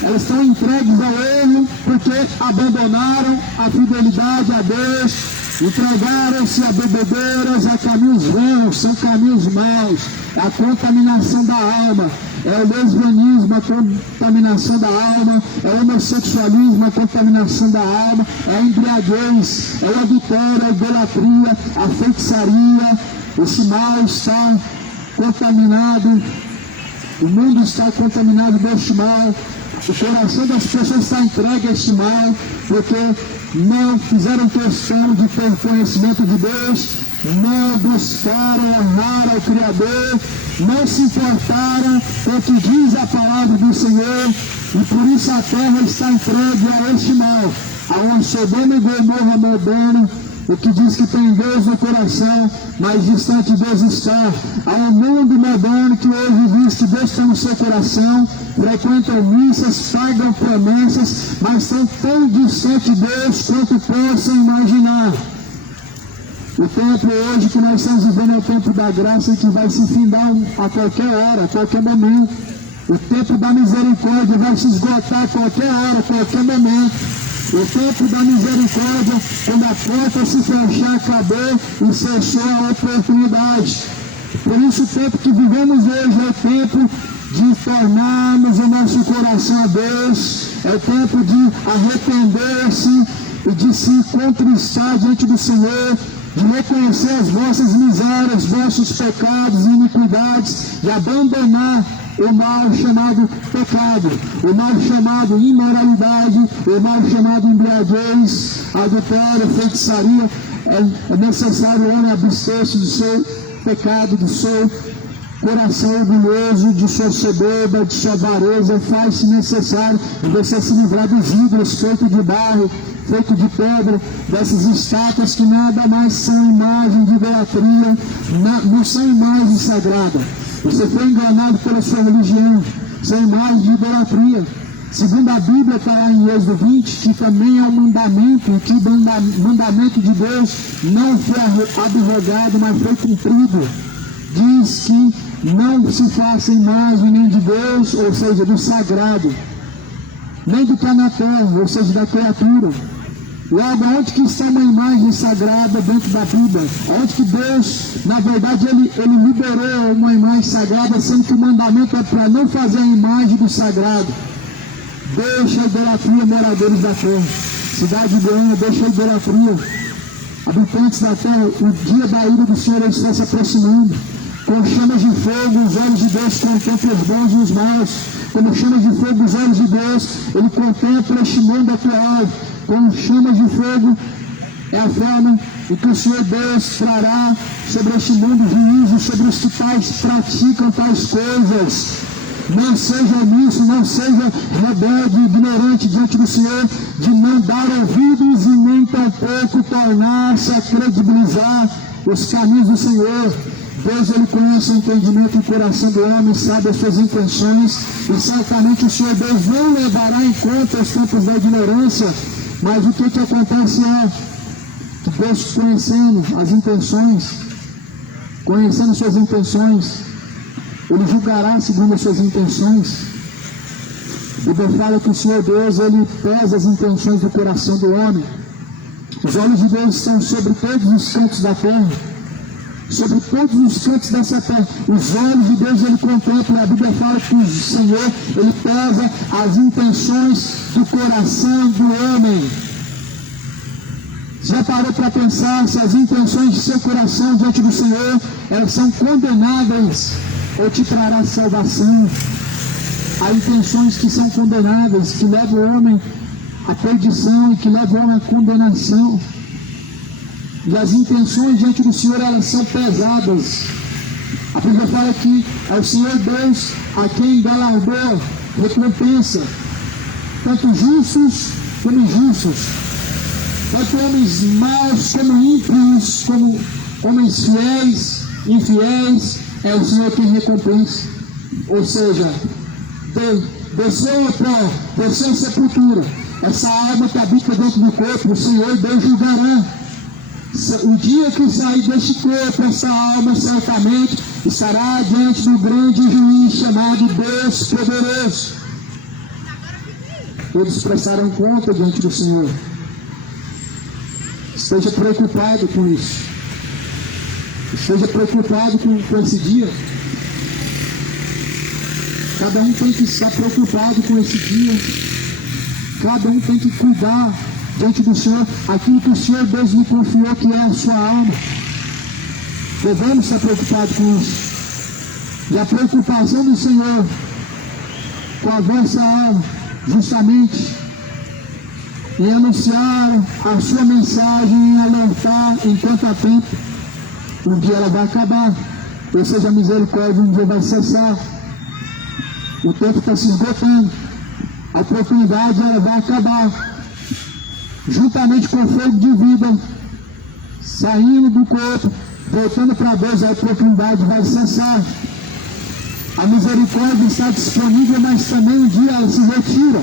Elas estão entregues ao erro porque abandonaram a fidelidade a Deus, entregaram-se a bebedeiras, a caminhos vãos, são caminhos maus, é a contaminação da alma, é o lesbianismo, a contaminação da alma, é o homossexualismo, a contaminação da alma, é a embriaguez, é o adultério, a idolatria, a feitiçaria. Esse mal está contaminado, o mundo está contaminado deste mal. O coração das pessoas está entregue a este mal, porque não fizeram questão de ter conhecimento de Deus, não buscaram honrar ao Criador, não se importaram com o que diz a palavra do Senhor, e por isso a terra está entregue a este mal, a uma Sodoma e Gomorra moderna, o que diz que tem Deus no coração, mas distante Deus está. Há um mundo moderno que hoje diz que Deus está no seu coração, frequentam missas, pagam promessas, mas estão tão distante de Deus quanto possam imaginar. O tempo hoje que nós estamos vivendo é o tempo da graça que vai se findar a qualquer hora, a qualquer momento. O tempo da misericórdia vai se esgotar a qualquer hora, a qualquer momento. O tempo da misericórdia, quando a porta se fechar, acabou e cessou a oportunidade. Por isso o tempo que vivemos hoje é o tempo de tornarmos o nosso coração a Deus, é o tempo de arrepender-se e de se contristar diante do Senhor, de reconhecer as vossas misérias, vossos pecados e iniquidades, de abandonar o mal chamado pecado, o mal chamado imoralidade, o mal chamado embriaguez, adultério, feitiçaria. É necessário o homem abster-se do seu pecado, do seu coração orgulhoso, de sua soberba, de sua avareza. Faz-se necessário você se livrar dos ídolos feitos de barro, feito de pedra, dessas estátuas que nada mais são imagem de idolatria, não são imagem sagrada. Você foi enganado pela sua religião, são imagem de idolatria. Segundo a Bíblia, está lá em Êxodo 20, que também é um mandamento, que o mandamento de Deus não foi abrogado, mas foi cumprido. Diz que não se faça imagem nem de Deus, ou seja, do sagrado, nem do que há na terra, ou seja, da criatura. Logo, onde que está uma imagem sagrada dentro da Bíblia? Onde que Deus, na verdade, ele liberou uma imagem sagrada, sendo que o mandamento é para não fazer a imagem do sagrado. Deixa a idolatria, moradores da terra. Cidade de Goiânia, deixa a idolatria. Habitantes da terra, o dia da ira do Senhor está se aproximando. Com chamas de fogo, os olhos de Deus contemplam os bons e os maus. Como chamas de fogo, os olhos de Deus, Ele contempla este mundo atual. Com chamas de fogo, é a forma em que o Senhor Deus trará sobre este mundo juízo, sobre os que praticam tais coisas. Não seja omisso, não seja rebelde, ignorante diante do Senhor, de não dar ouvidos e nem tampouco tornar-se a credibilizar os caminhos do Senhor. Deus, Ele conhece o entendimento e o coração do homem, sabe as suas intenções, e certamente o Senhor Deus não levará em conta os tempos da ignorância. Mas o que acontece é que Deus, conhecendo as intenções, conhecendo suas intenções, Ele julgará segundo as suas intenções. A Bíblia fala que o Senhor Deus, Ele pesa as intenções do coração do homem. Os olhos de Deus estão sobre todos os cantos da terra, sobre todos os cantos dessa terra. Os olhos de Deus, Ele contempla. A Bíblia fala que o Senhor, Ele pesa as intenções do coração do homem. Já parou para pensar se as intenções de seu coração diante do Senhor, elas são condenáveis ou te trará salvação? Há intenções que são condenáveis, que levam o homem à perdição e que levam o homem à condenação. E as intenções diante do Senhor, elas são pesadas. A Bíblia fala que é o Senhor Deus a quem galardoa, recompensa, tanto justos como injustos, tanto homens maus como ímpios, como homens fiéis, infiéis, é o Senhor quem recompensa. Ou seja, desceu ao pó, desceu a sepultura, essa alma que habita dentro do corpo, o Senhor Deus julgará. O dia que sair deste corpo, essa alma certamente estará diante do grande juiz chamado Deus Poderoso. Todos prestarão conta diante do Senhor. Esteja preocupado com isso. Esteja preocupado com esse dia. Cada um tem que estar preocupado com esse dia. Cada um tem que cuidar diante do Senhor aquilo que o Senhor Deus lhe confiou, que é a sua alma. Devemos estar preocupados com isso. E a preocupação do Senhor com a vossa alma, justamente em anunciar a sua mensagem, em alertar enquanto há tempo. Um dia ela vai acabar, ou seja, a misericórdia um dia vai cessar. O tempo está se esgotando, a oportunidade ela vai acabar. Juntamente com o fogo de vida saindo do corpo, voltando para Deus, a oportunidade vai cessar. A misericórdia está disponível, mas também um dia ela se retira.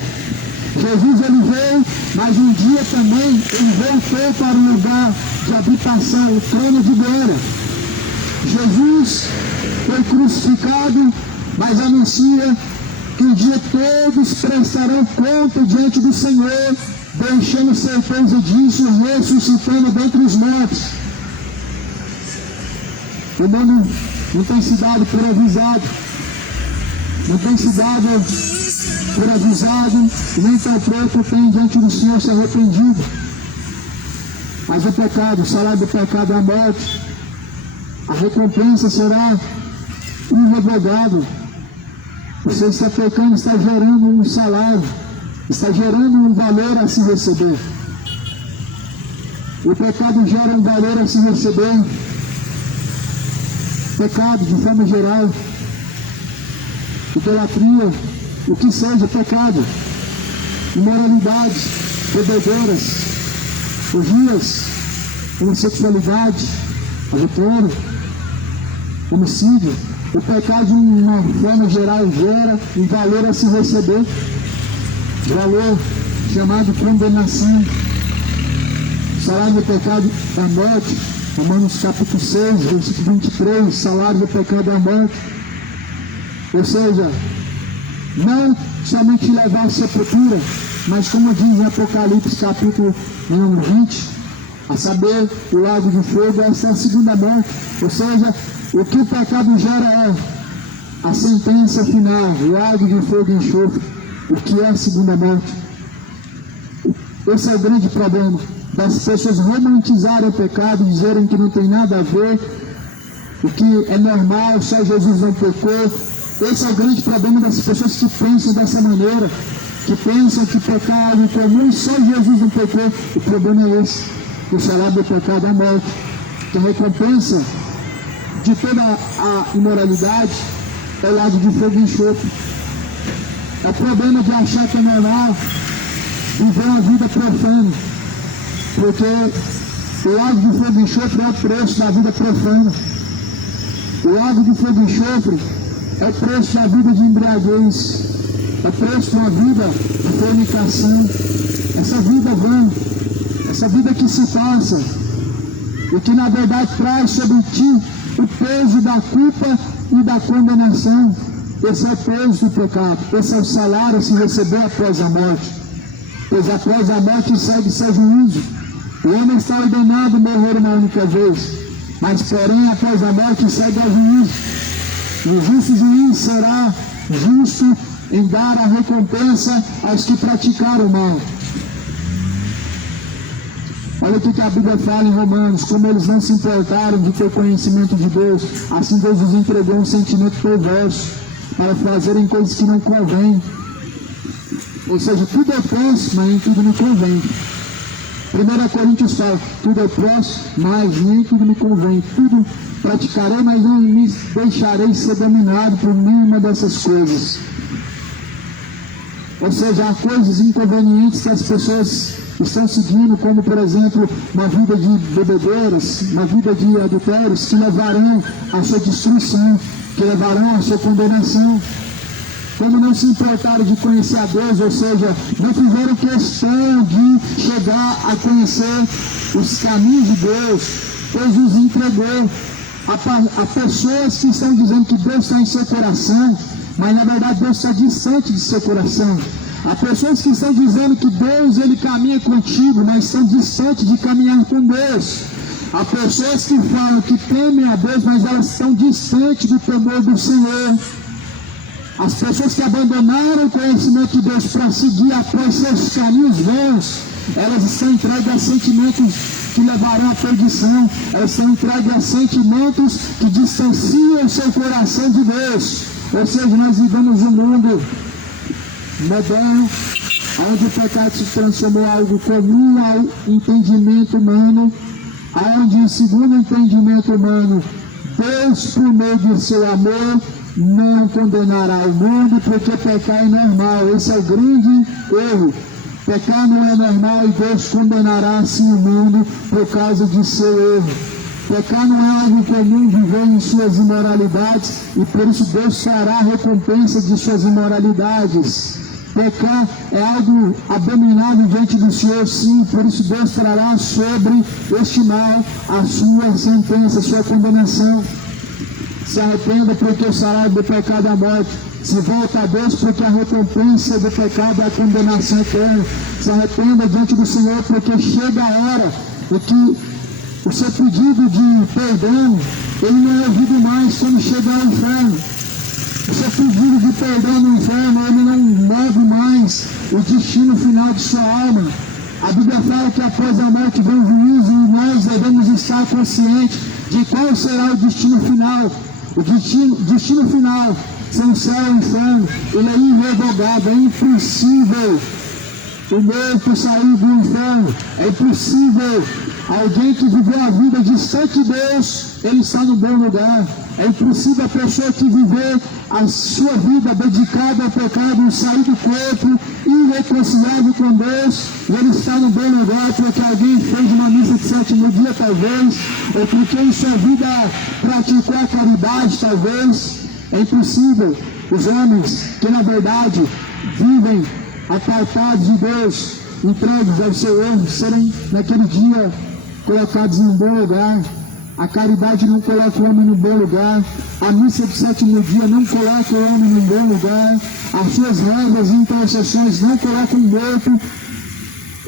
Jesus ele veio, mas um dia também ele voltou para o lugar de habitação, o trono de glória. Jesus foi crucificado, mas anuncia que um dia todos prestarão conta diante do Senhor, deixando certeza disso, ressuscitando dentre os mortos. O mundo não tem se dado por avisado, não tem se dado por avisado, nem tampouco tem diante do Senhor se arrependido. Mas o pecado, o salário do pecado é a morte. A recompensa será irrevogável. Você está pecando, está gerando um salário, está gerando um valor a se receber. O pecado gera um valor a se receber. Pecado, de forma geral, idolatria, o que seja pecado, imoralidade, bebedeiras, orgias, homossexualidade, adultério, homicídio. O pecado, de uma forma geral, gera um valor a se receber, valor chamado condenação. O salário do pecado é a morte. Romanos capítulo 6, versículo 23, salário do pecado é a morte. Ou seja, não somente levar à sepultura, mas como diz em Apocalipse capítulo número 20, a saber, o lago de fogo, essa é a segunda morte. Ou seja, o que o pecado gera é a sentença final, o lago de fogo e enxofre, o que é a segunda morte. Esse é o grande problema das pessoas romantizarem o pecado, dizerem que não tem nada a ver, o que é normal, só Jesus não pecou. Esse é o grande problema das pessoas que pensam dessa maneira, que pensam que pecar é algo comum, só Jesus não pecou. O problema é esse, o salário do pecado é a morte, que a recompensa de toda a imoralidade é o lago de fogo e enxofre. É o problema de achar que é normal viver uma vida profana, porque o lago de fogo e enxofre é o preço da vida profana. O lago de fogo e enxofre é o preço da vida de embriaguez, é o preço de uma vida de fornicação, essa vida vã, essa vida que se passa, e que na verdade traz sobre ti o peso da culpa e da condenação. Esse é o peso do pecado, esse é o salário a se receber após a morte, pois após a morte segue seu juízo. O homem está ordenado a morrer uma única vez, mas porém após a morte segue ao juízo. E o justo juiz será justo em dar a recompensa aos que praticaram o mal. Olha o que a Bíblia fala em Romanos: como eles não se importaram de ter conhecimento de Deus, assim Deus os entregou um sentimento perverso para fazerem coisas que não convêm. Ou seja, tudo é posto, mas em tudo não convém. 1 Coríntios fala, tudo eu posso, mas nem tudo me convém. Tudo praticarei, mas não me deixarei ser dominado por nenhuma dessas coisas. Ou seja, há coisas inconvenientes que as pessoas estão seguindo, como por exemplo, uma vida de bebedeiras, uma vida de adultérios, que levarão à sua destruição, que levarão à sua condenação. Como não se importaram de conhecer a Deus, ou seja, não fizeram questão de chegar a conhecer os caminhos de Deus, pois os entregou. Há pessoas que estão dizendo que Deus está em seu coração, mas na verdade Deus está distante de seu coração. Há pessoas que estão dizendo que Deus, Ele caminha contigo, mas estão distantes de caminhar com Deus. Há pessoas que falam que temem a Deus, mas elas estão distantes do temor do Senhor. As pessoas que abandonaram o conhecimento de Deus para seguir após seus caminhos vãos, elas estão entregues a sentimentos que levarão à perdição. Elas estão entregues a sentimentos que distanciam o seu coração de Deus. Ou seja, nós vivemos um mundo moderno, onde o pecado se transformou em algo comum ao entendimento humano, onde, segundo o entendimento humano, Deus, por meio de seu amor, não condenará o mundo, porque pecar é normal. Esse é o grande erro. Pecar não é normal e Deus condenará assim o mundo por causa de seu erro. Pecar não é algo comum, viver em suas imoralidades, e por isso Deus fará a recompensa de suas imoralidades. Pecar é algo abominável diante do Senhor, sim, por isso Deus trará sobre este mal a sua sentença, a sua condenação. Se arrependa, porque o salário do pecado é a morte. Se volta a Deus, porque a recompensa do pecado é a condenação eterna. Se arrependa diante do Senhor, porque chega a hora em que o seu pedido de perdão, ele não é ouvido mais quando chega ao inferno. O seu pedido de perdão no inferno, ele não move mais o destino final de sua alma. A Bíblia fala que após a morte vem o juízo, e nós devemos estar conscientes de qual será o destino final. O destino final, sem o céu e o inferno, ele é irrevogável, é impossível o morto sair do inferno. É impossível alguém que viveu a vida distante de Deus, ele está no bom lugar. É impossível a pessoa que viveu a sua vida dedicada ao pecado sair do corpo, irreconciliável com Deus, e ele está no bom lugar porque alguém fez uma missa de sétimo dia, talvez, ou porque em sua vida praticou a caridade, talvez. É impossível os homens que na verdade vivem apartados de Deus, entregues ao seu erro, serem naquele dia colocados em um bom lugar. A caridade não coloca o homem no bom lugar. A missa do sétimo dia não coloca o homem no bom lugar. As suas regras e intercessões não colocam o morto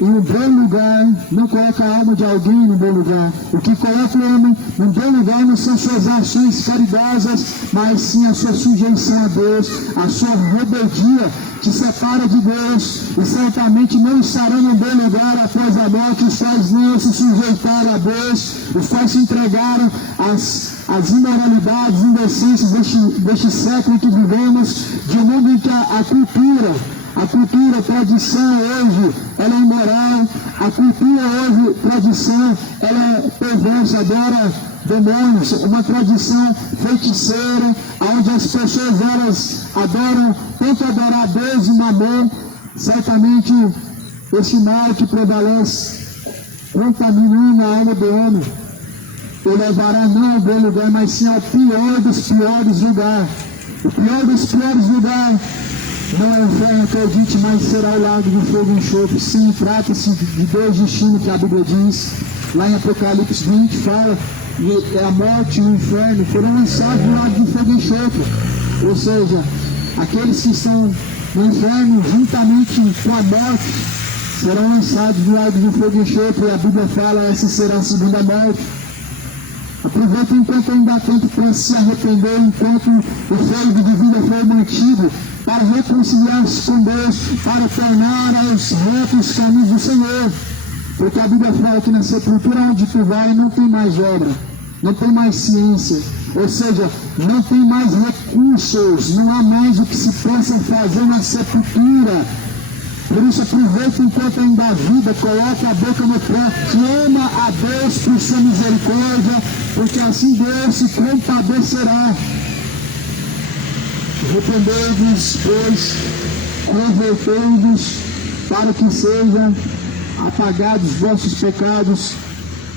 em um bom lugar. Não coloca a alma de alguém no bom lugar. O que coloca o homem no bom lugar não são suas ações caridosas, mas sim a sua sujeição a Deus, a sua rebeldia que separa de Deus, e certamente não estarão no bom lugar após a morte os quais não se sujeitaram a Deus, os quais se entregaram às imoralidades, indecências deste século em que vivemos, de um mundo em que a cultura, a tradição hoje, ela é imoral. A cultura hoje, tradição, ela é perversa, adora demônios, uma tradição feiticeira, onde as pessoas elas adoram, tentam adorar a Deus e Mamon. Certamente esse mal que prevalece, contaminando a alma do homem, o levará não ao bom lugar, mas sim ao pior dos piores lugares. O pior dos piores lugares não é o inferno, acredite, mas será o lago de fogo e enxofre. Sim, trata-se de dois destinos que a Bíblia diz. Lá em Apocalipse 20 fala que a morte e o inferno foram lançados no lago de fogo e enxofre. Ou seja, aqueles que estão no inferno juntamente com a morte serão lançados no lago de fogo e enxofre. E a Bíblia fala, essa será a segunda morte. Aproveita enquanto ainda há tempo para se arrepender, enquanto o fôlego de vida foi mantido, para reconciliar-se com Deus, para tornar aos retos os caminhos do Senhor. Porque a Bíblia fala que na sepultura onde tu vai não tem mais obra, não tem mais ciência, ou seja, não tem mais recursos, não há mais o que se possa fazer na sepultura. Por isso, aproveita enquanto ainda há vida, coloque a boca no pé, clama a Deus por sua misericórdia, porque assim Deus se compadecerá. Arrependei-vos, pois, convertei-vos, para que sejam apagados vossos pecados,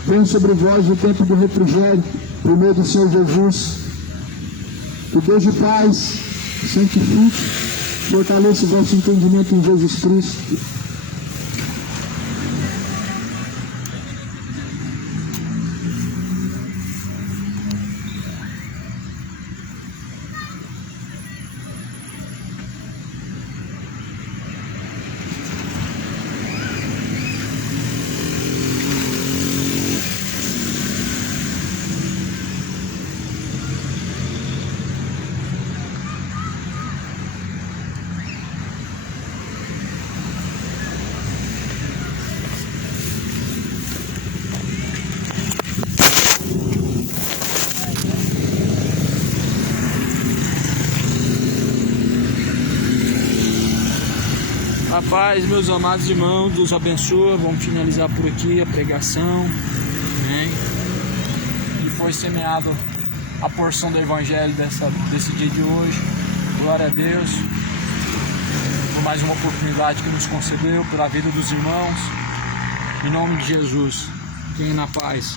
venha sobre vós o tempo do refrigério, por meio do Senhor Jesus. Que Deus de paz santifique, fortaleça o vosso entendimento em Jesus Cristo. A paz, meus amados irmãos, Deus abençoe. Vamos finalizar por aqui a pregação. Amém. E foi semeado a porção do Evangelho desse dia de hoje. Glória a Deus por mais uma oportunidade que nos concedeu, pela vida dos irmãos. Em nome de Jesus, fiquem na paz.